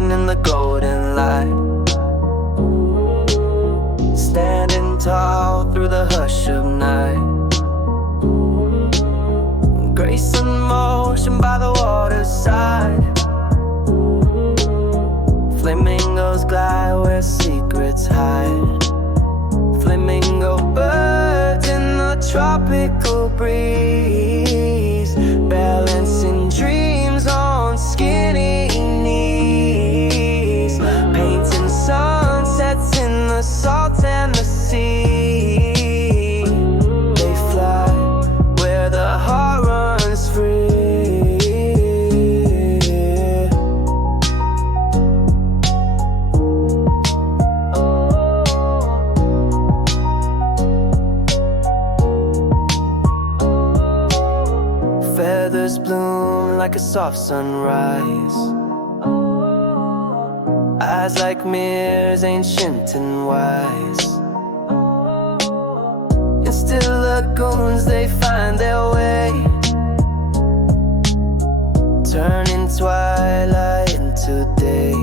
dancing in the golden light, standing tall through the hush of night. Grace and motion by the waterside. Flamingos glide where secrets hide. Flamingo birds in the tropical breeze, balancing dreams on skinny knees, painting sunsets in the salt and the sea. They fly where the heart runs free. Feathers bloom like a soft sunrise, eyes like mirrors, ancient and wise. In still lagoons they find their way, turning twilight into day.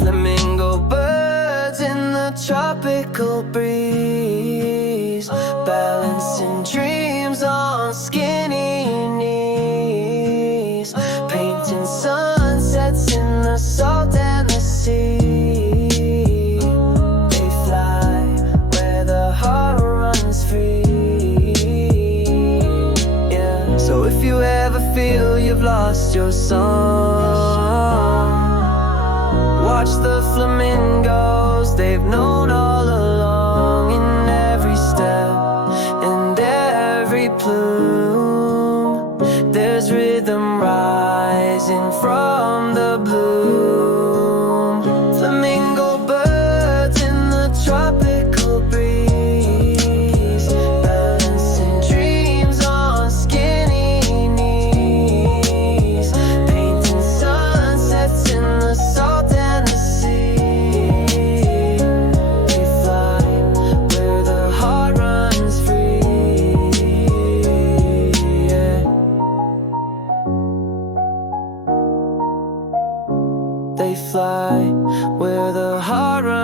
Flamingo birds in the tropical breeze, balancing dreams on skinny knees, painting sunsets in the salt and the sea. They fly where the heart runs free. Yeah. So if you ever feel you've lost your song, watch the flamingos, they've known all along. In every step and every plume, there's rhythm rising from the bloom. Flamingo birds in the tropical breeze, balancing dreams on skinny knees, painting sunsets in the salt and the sea. They fly where the heart runs free. Yeah. They fly where the heart runs